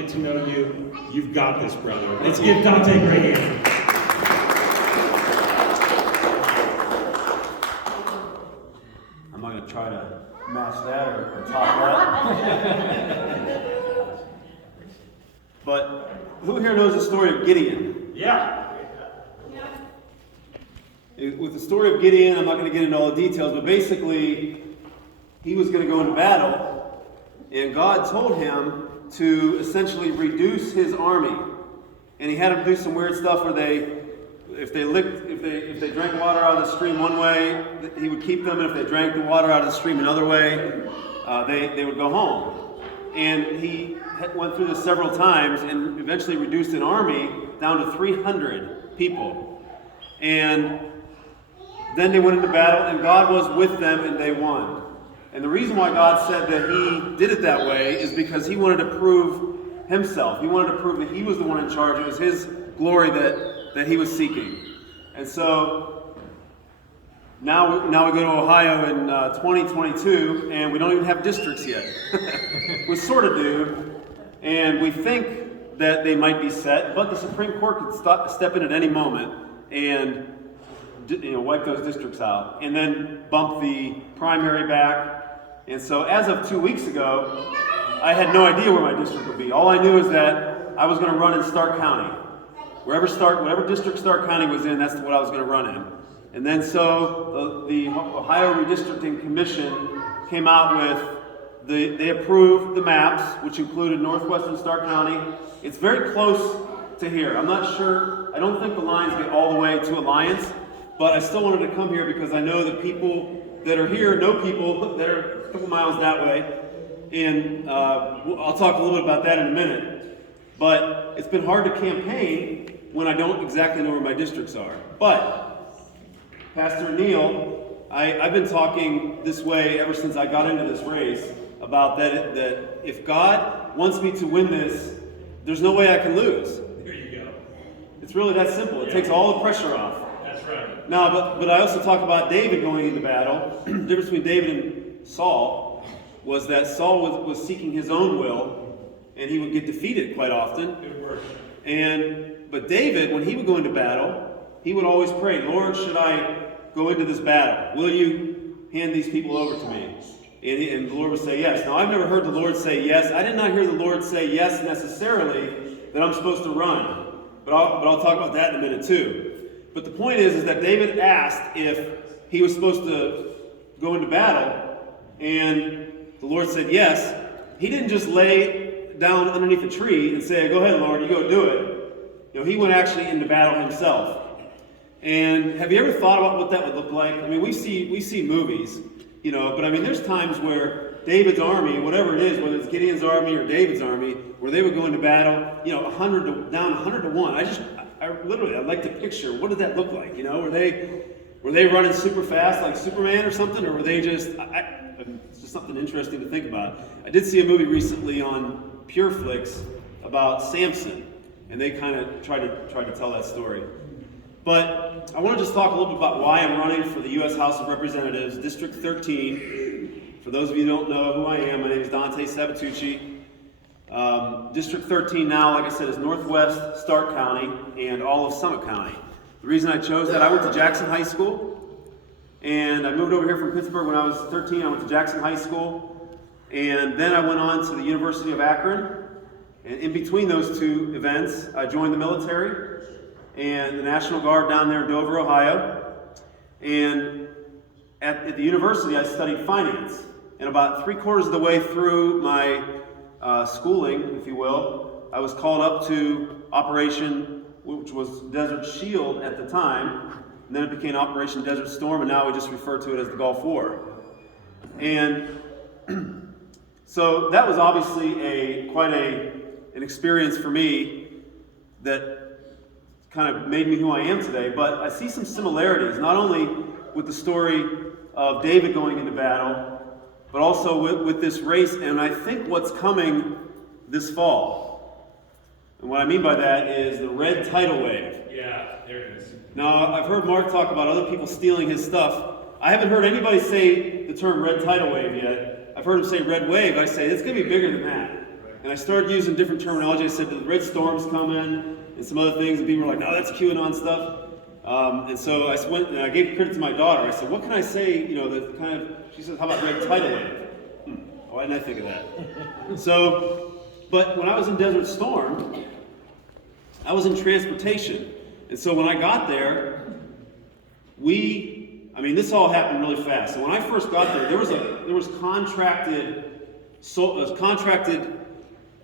get to know you. You've got this, brother. Let's give Dante a great hand. I'm not going to try to match that or top that. But who here knows the story of Gideon? Yeah. With the story of Gideon, I'm not going to get into all the details, but basically, he was going to go into battle, and God told him to essentially reduce his army. And he had him do some weird stuff where if they drank water out of the stream one way, he would keep them, and if they drank the water out of the stream another way, they would go home. And he went through this several times and eventually reduced an army down to 300 people. And then they went into battle, and God was with them, and they won. And the reason why God said that he did it that way is because he wanted to prove himself. He wanted to prove that he was the one in charge. It was his glory that he was seeking. And so now we go to Ohio in 2022, and we don't even have districts yet. We sort of do, and we think that they might be set, but the Supreme Court could step in at any moment and wipe those districts out, and then bump the primary back. And so as of 2 weeks ago, I had no idea where my district would be. All I knew is that I was going to run in Stark County. Whatever district Stark County was in, that's what I was going to run in. And then so the Ohio Redistricting Commission came out with, they approved the maps, which included northwestern Stark County. It's very close to here. I'm not sure, I don't think the lines get all the way to Alliance, but I still wanted to come here because I know that people that are here know people that are a couple miles that way. And I'll talk a little bit about that in a minute. But it's been hard to campaign when I don't exactly know where my districts are. But Pastor Neil, I've been talking this way ever since I got into this race about that if God wants me to win this, there's no way I can lose. There you go. It's really that simple. It takes all the pressure off. That's right. Now, but I also talk about David going into battle. The difference between David and Saul was that Saul was seeking his own will, and he would get defeated quite often. Good work. But David, when he would go into battle, he would always pray, Lord, should I go into this battle? Will you hand these people over to me? And the Lord would say yes. Now, I've never heard the Lord say yes. I did not hear the Lord say yes necessarily that I'm supposed to run. But I'll talk about that in a minute too. But the point is that David asked if he was supposed to go into battle, and the Lord said yes. He didn't just lay down underneath a tree and say, go ahead, Lord, you go do it. He went actually into battle himself. And have you ever thought about what that would look like? I mean, we see movies, but I mean, there's times where David's army, whatever it is, whether it's Gideon's army or David's army, where they would go into battle, 100 to 1. I'd like to picture, what did that look like? Were they running super fast like Superman or something, or were they just? It's just something interesting to think about. I did see a movie recently on PureFlix about Samson, and they kind of tried to tell that story. But I want to just talk a little bit about why I'm running for the U.S. House of Representatives, District 13. For those of you who don't know who I am, my name is Dante Sabatucci. District 13 now, like I said, is Northwest Stark County and all of Summit County. The reason I chose that, I went to Jackson High School, and I moved over here from Pittsburgh when I was 13. I went to Jackson High School, and then I went on to the University of Akron. And in between those two events, I joined the military and the National Guard down there in Dover, Ohio. And at the university, I studied finance. And about 3/4 of the way through my schooling, if you will, I was called up to Operation, which was Desert Shield at the time, and then it became Operation Desert Storm, and now we just refer to it as the Gulf War. And so that was obviously quite an experience for me that kind of made me who I am today, but I see some similarities, not only with the story of David going into battle, but also with this race, and I think what's coming this fall. And what I mean by that is the red tidal wave. Yeah, there it is. Now, I've heard Mark talk about other people stealing his stuff. I haven't heard anybody say the term red tidal wave yet. I've heard him say red wave. I say, it's going to be bigger than that. And I started using different terminology. I said the red storm's coming and some other things, and people were like, no, that's QAnon stuff. And so I went and I gave credit to my daughter. I said, what can I say, that kind of, she said, how about red tidal wave? Why didn't I think of that? So, but when I was in Desert Storm, I was in transportation. And so when I got there, this all happened really fast. So when I first got there, there was contracted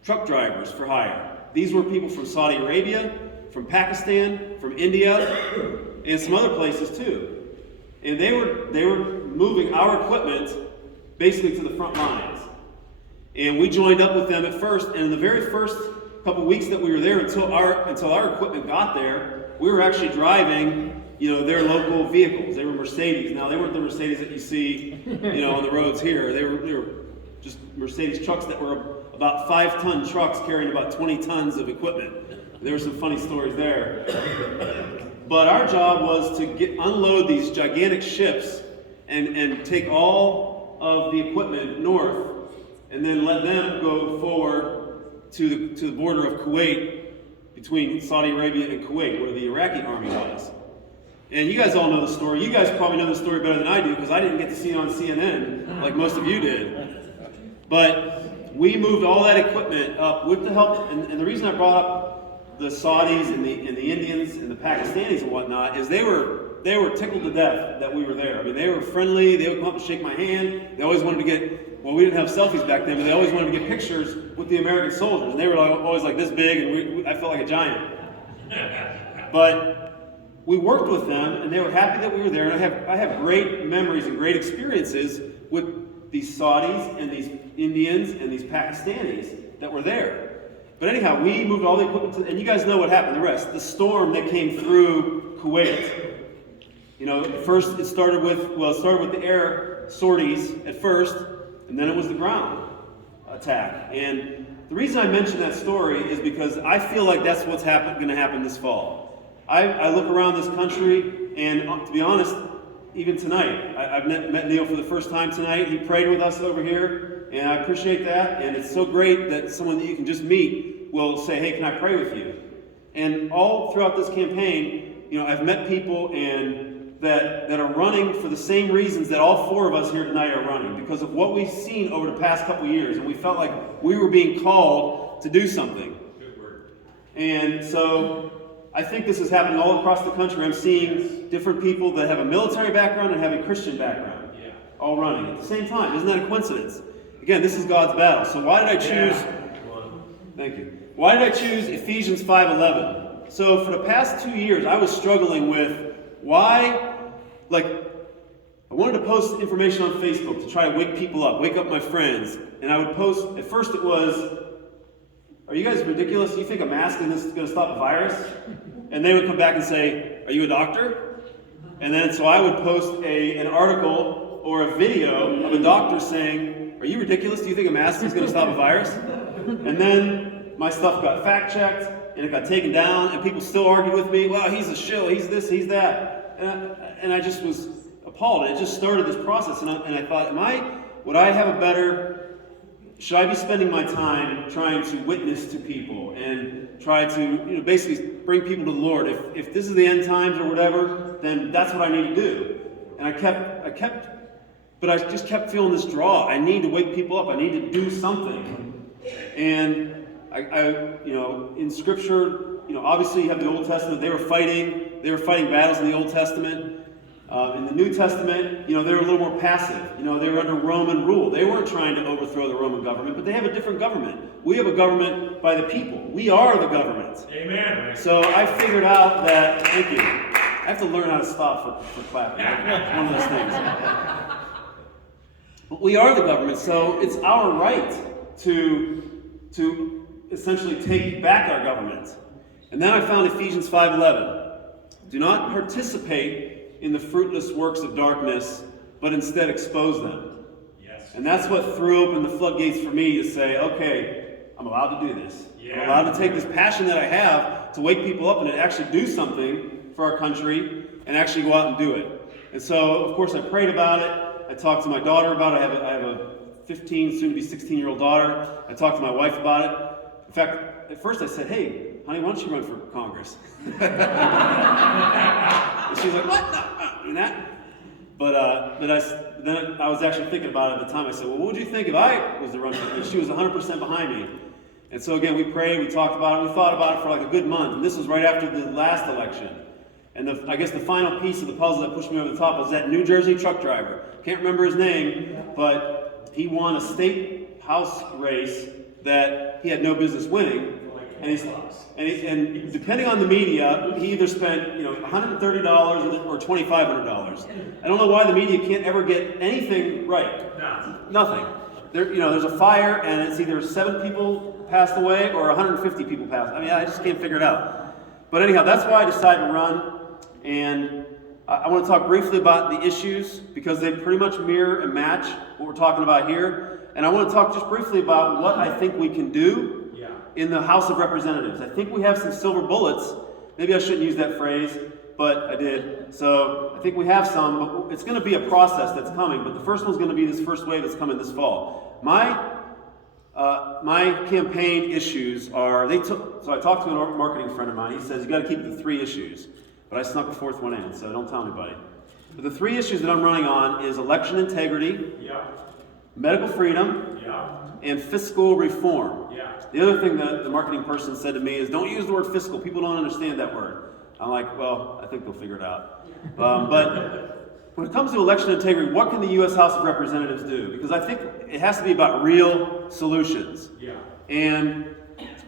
truck drivers for hire. These were people from Saudi Arabia, from Pakistan, from India, and some other places too. And they were moving our equipment basically to the front lines. And we joined up with them at first, and in the very first couple weeks that we were there, until our equipment got there, we were actually driving, their local vehicles. They were Mercedes. Now, they weren't the Mercedes that you see, on the roads here. They were just Mercedes trucks that were about 5-ton trucks carrying about 20 tons of equipment. There were some funny stories there. But our job was to unload these gigantic ships and take all of the equipment north and then let them go forward to the border of Kuwait, between Saudi Arabia and Kuwait, where the Iraqi army was. And you guys all know the story. You guys probably know the story better than I do, because I didn't get to see it on CNN like most of you did. But we moved all that equipment up with the help, and the reason I brought up the Saudis and the Indians and the Pakistanis and whatnot is they were tickled to death that we were there. They were friendly. They would come up and shake my hand. They always wanted to we didn't have selfies back then, but they always wanted to get pictures with the American soldiers. And they were always like this big, and I felt like a giant. But we worked with them, and they were happy that we were there. And I have great memories and great experiences with these Saudis and these Indians and these Pakistanis that were there. But anyhow, we moved all the equipment and you guys know what happened, the rest. The storm that came through Kuwait. First it started with the air sorties at first, and then it was the ground attack. And the reason I mention that story is because I feel like that's what's going to happen this fall. I look around this country, and to be honest, even tonight, I've met Neil for the first time tonight. He prayed with us over here, and I appreciate that. And it's so great that someone that you can just meet will say, hey, can I pray with you? And all throughout this campaign, I've met people that are running for the same reasons that all four of us here tonight are running, because of what we've seen over the past couple years, and we felt like we were being called to do something. Good word. And so I think this is happening all across the country. I'm seeing different people that have a military background and have a Christian background, all running at the same time. Isn't that a coincidence? Again, this is God's battle. So why did I choose? Thank you. Why did I choose Ephesians 5:11? So for the past 2 years, I was struggling with why. I wanted to post information on Facebook to try to wake people up, wake up my friends. And I would post, at first it was, are you guys ridiculous? Do you think a mask is going to stop a virus? And they would come back and say, are you a doctor? And then so I would post an article or a video of a doctor saying, are you ridiculous? Do you think a mask is going to stop a virus? And then my stuff got fact-checked, and it got taken down, and people still argued with me, wow, he's a shill, he's this, he's that. And I just was appalled. It just started this process, and I thought, should I be spending my time trying to witness to people and try to, basically bring people to the Lord? If this is the end times or whatever, then that's what I need to do. And but I just kept feeling this draw. I need to wake people up. I need to do something. And I in Scripture, obviously you have the Old Testament. They were fighting battles in the Old Testament. In the New Testament, they were a little more passive. They were under Roman rule. They weren't trying to overthrow the Roman government, but they have a different government. We have a government by the people. We are the government. Amen. So I figured out that, thank you. I have to learn how to stop for clapping. It's one of those things. But we are the government, so it's our right to essentially take back our government. And then I found Ephesians 5:11. Do not participate in the fruitless works of darkness, but instead expose them. Yes. And that's what threw open the floodgates for me to say, okay, I'm allowed to do this. Yeah. I'm allowed to take this passion that I have to wake people up and to actually do something for our country and actually go out and do it. And so, of course, I prayed about it. I talked to my daughter about it. I have a 15, soon to be 16-year-old daughter. I talked to my wife about it. In fact, at first I said, hey, honey, why don't you run for Congress? And she's like, what? No, I'm not doing that. But then I was actually thinking about it at the time. I said, well, what would you think if I was the runner? And she was 100% behind me. And so again, we prayed, we talked about it, we thought about it for like a good month. And this was right after the last election. And I guess the final piece of the puzzle that pushed me over the top was that New Jersey truck driver. Can't remember his name, but he won a state house race that he had no business winning. And depending on the media, he either spent $130 or $2,500. I don't know why the media can't ever get anything right. Nothing. There's a fire and it's either 7 people passed away or 150 people passed. I mean, I just can't figure it out. But anyhow, that's why I decided to run. And I want to talk briefly about the issues because they pretty much mirror and match what we're talking about here. And I want to talk just briefly about what I think we can do in the House of Representatives. I think we have some silver bullets. Maybe I shouldn't use that phrase, but I did. So I think we have some, but it's going to be a process that's coming. But the first one's going to be this first wave that's coming this fall. My campaign issues are, so I talked to a marketing friend of mine. He says, you got to keep it to 3 issues. But I snuck a 4th one in, so don't tell anybody. But the 3 issues that I'm running on is election integrity, medical freedom, and fiscal reform. The other thing that the marketing person said to me is, don't use the word fiscal. People don't understand that word. I'm like, well, I think they'll figure it out. But when it comes to election integrity, what can the U.S. House of Representatives do? Because I think it has to be about real solutions. And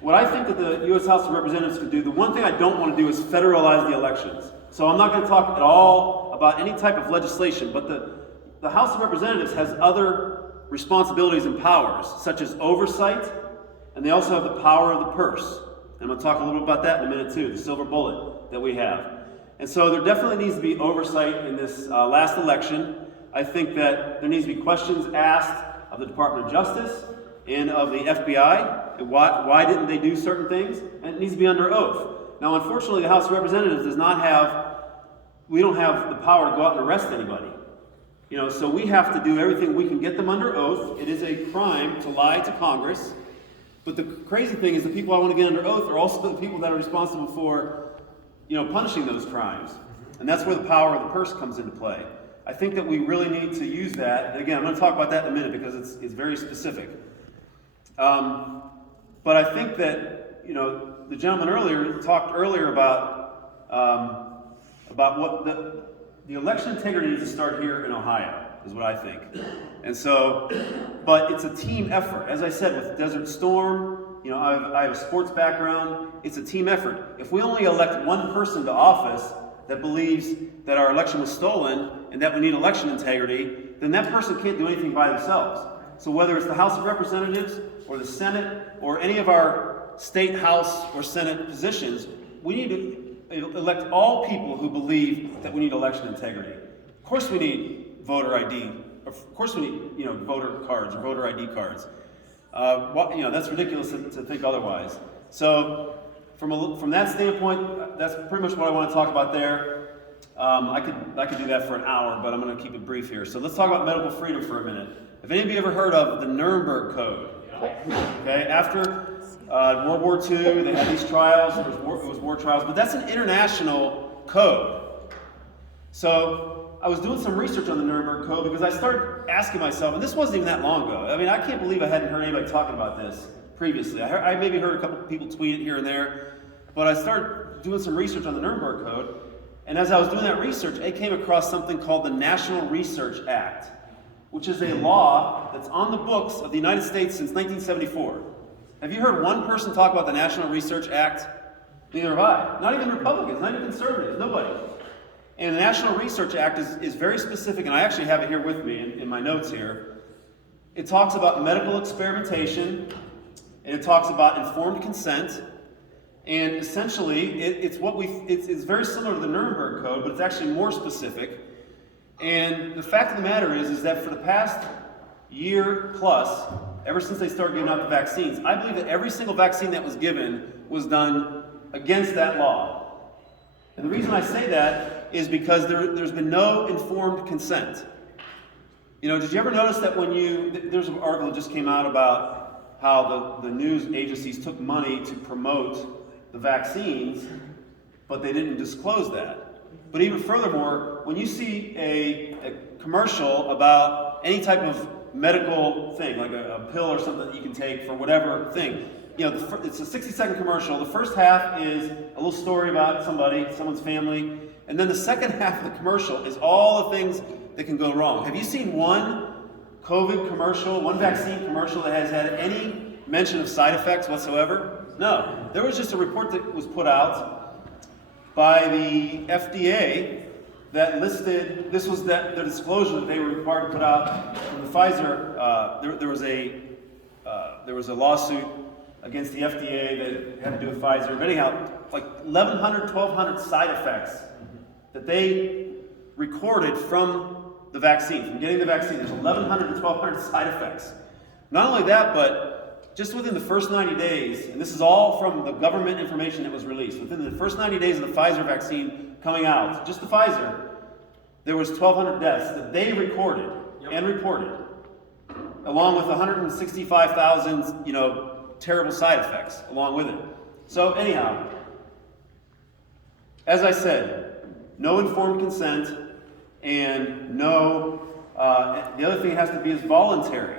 what I think that the U.S. House of Representatives could do, the one thing I don't want to do is federalize the elections. So I'm not going to talk at all about any type of legislation, but the House of Representatives has other responsibilities and powers, such as oversight, and they also have the power of the purse. And I'm going to talk a little bit about that in a minute too, the silver bullet that we have. And so there definitely needs to be oversight in this last election. I think that there needs to be questions asked of the Department of Justice and of the FBI. And why didn't they do certain things? And it needs to be under oath. Now, unfortunately, the House of Representatives we don't have the power to go out and arrest anybody. So we have to do everything we can get them under oath. It is a crime to lie to Congress. But the crazy thing is the people I want to get under oath are also the people that are responsible for, punishing those crimes. And that's where the power of the purse comes into play. I think that we really need to use that. And again, I'm going to talk about that in a minute because it's very specific. But I think that, the gentleman talked earlier about what the election integrity needs to start here in Ohio, is what I think. And so, but it's a team effort. As I said, with Desert Storm, I have a sports background. It's a team effort. If we only elect one person to office that believes that our election was stolen and that we need election integrity, then that person can't do anything by themselves. So whether it's the House of Representatives or the Senate or any of our state House or Senate positions, we need to elect all people who believe that we need election integrity. Of course we need voter ID. Of course we need, voter cards or voter ID cards. That's ridiculous to think otherwise. So from that standpoint, that's pretty much what I want to talk about there. I could do that for an hour, but I'm going to keep it brief here. So let's talk about medical freedom for a minute. Have any of you ever heard of the Nuremberg Code? Okay, after World War II, they had these trials. It was war trials, but that's an international code. So I was doing some research on the Nuremberg Code because I started asking myself, and this wasn't even that long ago. I mean, I can't believe I hadn't heard anybody talking about this previously. I maybe heard a couple people tweet it here and there, but I started doing some research on the Nuremberg Code, and as I was doing that research, I came across something called the National Research Act, which is a law that's on the books of the United States since 1974. Have you heard one person talk about the National Research Act? Neither have I. Not even Republicans, not even conservatives, nobody. And the National Research Act is very specific, and I actually have it here with me in my notes here. It talks about medical experimentation, and it talks about informed consent, and essentially it's very similar to the Nuremberg Code, but it's actually more specific. And the fact of the matter is that for the past year plus, ever since they started giving out the vaccines, I believe that every single vaccine that was given was done against that law. And the reason I say that is because there's been no informed consent. Did you ever notice that there's an article that just came out about how the news agencies took money to promote the vaccines, but they didn't disclose that. But even furthermore, when you see a commercial about any type of medical thing, like a pill or something that you can take for whatever thing, it's a 60-second commercial. The first half is a little story about someone's family, and then the second half of the commercial is all the things that can go wrong. Have you seen one COVID commercial, one vaccine commercial that has had any mention of side effects whatsoever? No. There was just a report that was put out by the FDA that listed, this was the disclosure that they were required to put out from the Pfizer. There was a lawsuit against the FDA that had to do with Pfizer. But anyhow, like 1,100, 1,200 side effects that they recorded from the vaccine, from getting the vaccine. There's 1,100 to 1,200 side effects. Not only that, but just within the first 90 days, and this is all from the government information that was released, within the first 90 days of the Pfizer vaccine coming out, just the Pfizer, there was 1,200 deaths that they recorded and reported, along with 165,000, terrible side effects along with it. So anyhow, as I said, no informed consent, and the other thing it has to be is voluntary.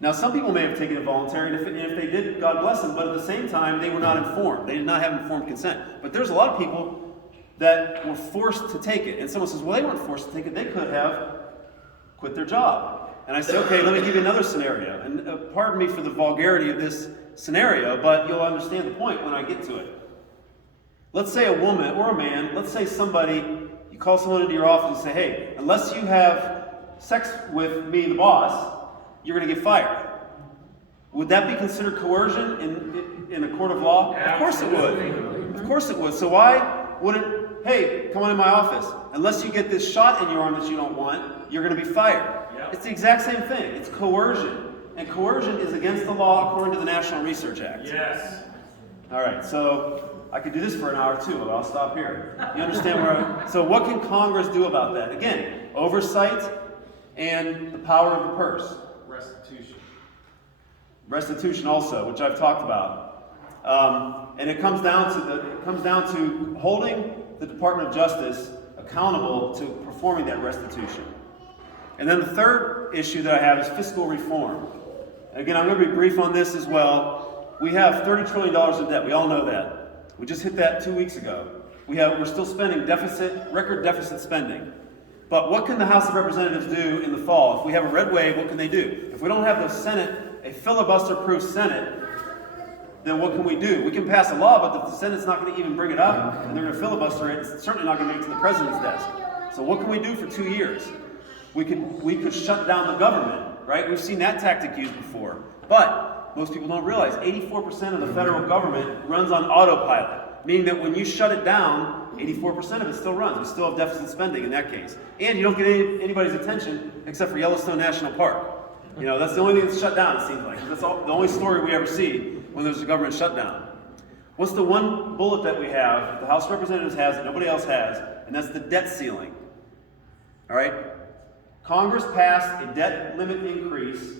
Now, some people may have taken it voluntary, and if they did, God bless them, but at the same time, they were not informed. They did not have informed consent. But there's a lot of people that were forced to take it. And someone says, well, they weren't forced to take it. They could have quit their job. And I say, okay, let me give you another scenario. And pardon me for the vulgarity of this scenario, but you'll understand the point when I get to it. Let's say a woman or a man, let's say you call someone into your office and say, hey, unless you have sex with me, the boss, you're going to get fired. Would that be considered coercion in a court of law? Of course it would. Of course it would. So why wouldn't, hey, come on in my office. Unless you get this shot in your arm that you don't want, you're going to be fired. Yep. It's the exact same thing. It's coercion. And coercion is against the law according to the National Research Act. Yes. All right, so I could do this for an hour too, but I'll stop here. You understand so what can Congress do about that? Again, oversight and the power of the purse. Restitution also, which I've talked about. And it comes down to holding the Department of Justice accountable to performing that restitution. And then the third issue that I have is fiscal reform. Again, I'm going to be brief on this as well. We have $30 trillion in debt. We all know that. We just hit that 2 weeks ago. We're still spending record deficit spending. But what can the House of Representatives do in the fall? If we have a red wave, what can they do? If we don't have the Senate, a filibuster-proof Senate, then what can we do? We can pass a law, but if the Senate's not going to even bring it up, and they're going to filibuster it, it's certainly not going to make it to the president's desk. So what can we do for 2 years? We could shut down the government, right? We've seen that tactic used before. But most people don't realize 84% of the federal government runs on autopilot, meaning that when you shut it down, 84% of it still runs. We still have deficit spending in that case. And you don't get anybody's attention except for Yellowstone National Park. That's the only thing that's shut down, it seems like. That's the only story we ever see when there's a government shutdown. What's the one bullet that we have, the House of Representatives has, that nobody else has, and that's the debt ceiling. All right? Congress passed a debt limit increase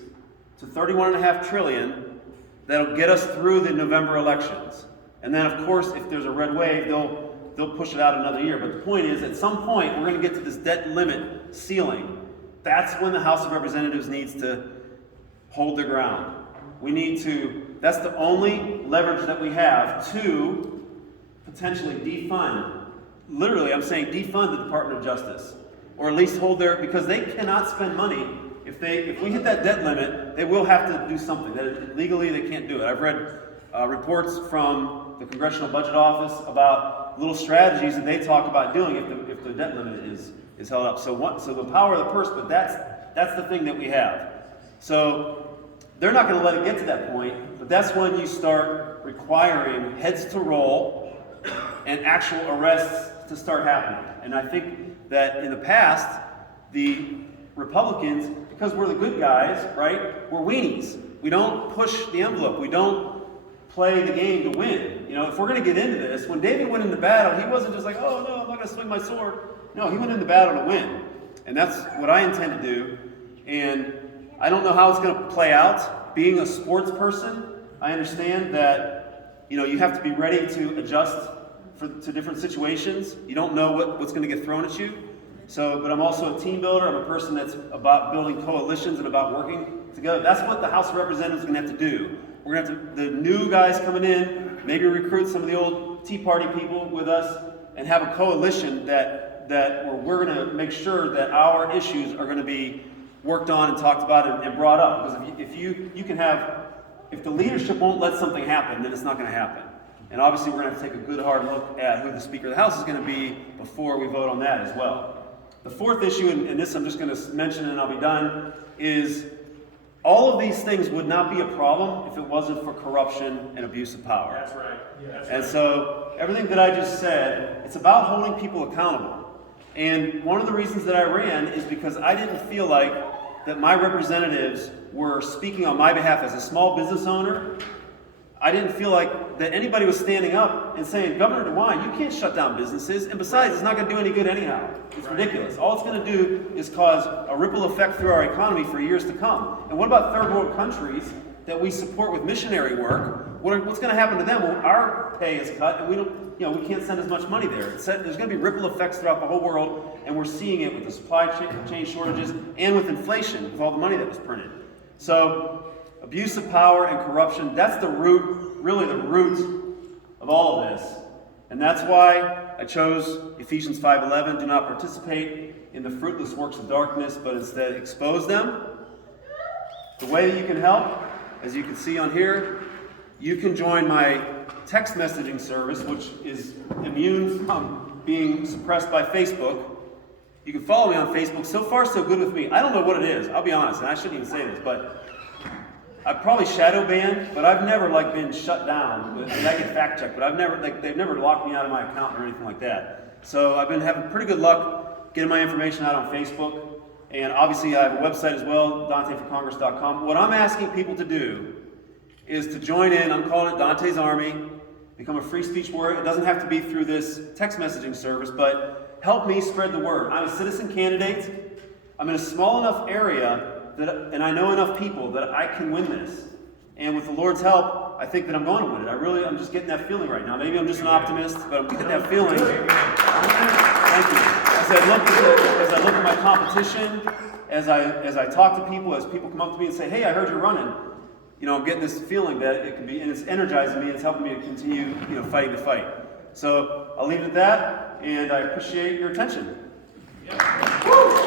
to $31.5 trillion that'll get us through the November elections. And then, of course, if there's a red wave, they'll push it out another year. But the point is, at some point, we're going to get to this debt limit ceiling. That's when the House of Representatives needs to hold their ground. That's the only leverage that we have to potentially defund. Literally, I'm saying defund the Department of Justice. Or at least because they cannot spend money. If we hit that debt limit, they will have to do something. Legally, they can't do it. I've read reports from the Congressional Budget Office about little strategies that they talk about doing if the debt limit is held up. So the power of the purse, but that's the thing that we have. So they're not going to let it get to that point, but that's when you start requiring heads to roll and actual arrests to start happening. And I think that in the past, the Republicans, because we're the good guys, right, we're weenies. We don't push the envelope. We don't play the game to win. If we're going to get into this, when David went into battle, he wasn't just like, oh no, I'm not going to swing my sword. No, he went into battle to win. And that's what I intend to do. And I don't know how it's going to play out. Being a sports person, I understand that, you have to be ready to adjust to different situations. You don't know what's going to get thrown at you. But I'm also a team builder. I'm a person that's about building coalitions and about working together. That's what the House of Representatives is going to have to do. We're going to have to, the new guys coming in, maybe recruit some of the old Tea Party people with us and have a coalition that where we're going to make sure that our issues are going to be worked on and talked about and brought up. Because if the leadership won't let something happen, then it's not going to happen. And obviously we're going to have to take a good hard look at who the Speaker of the House is going to be before we vote on that as well. The fourth issue, and this I'm just going to mention and I'll be done, is all of these things would not be a problem if it wasn't for corruption and abuse of power. That's right. Yeah, and so everything that I just said, it's about holding people accountable. And one of the reasons that I ran is because I didn't feel like that my representatives were speaking on my behalf as a small business owner. I didn't feel like that anybody was standing up and saying, Governor DeWine, you can't shut down businesses, and besides, it's not going to do any good anyhow. It's ridiculous. All it's going to do is cause a ripple effect through our economy for years to come. And what about third world countries that we support with missionary work? What's going to happen to them? Well, our pay is cut, and we can't send as much money there. There's going to be ripple effects throughout the whole world, and we're seeing it with the supply chain shortages and with inflation, with all the money that was printed. So, abuse of power and corruption, that's the root, really the root of all of this. And that's why I chose Ephesians 5:11, do not participate in the fruitless works of darkness, but instead expose them. The way that you can help, as you can see on here, you can join my text messaging service, which is immune from being suppressed by Facebook. You can follow me on Facebook. So far, so good with me. I don't know what it is. I'll be honest, and I shouldn't even say this, but I've probably shadow banned, but I've never been shut down. I mean, I get fact checked, but they've never locked me out of my account or anything like that. So I've been having pretty good luck getting my information out on Facebook. And obviously I have a website as well, DanteForCongress.com. What I'm asking people to do is to join in. I'm calling it Dante's Army. Become a free speech warrior. It doesn't have to be through this text messaging service, but help me spread the word. I'm a citizen candidate. I'm in a small enough area and I know enough people that I can win this. And with the Lord's help, I think that I'm going to win it. I'm just getting that feeling right now. Maybe I'm just an optimist, but I'm getting that feeling. Thank you. As I look at my competition, as I talk to people, as people come up to me and say, hey, I heard you're running, I'm getting this feeling that it could be, and it's energizing me, and it's helping me to continue, fighting the fight. So I'll leave it at that, and I appreciate your attention. Yeah. Woo!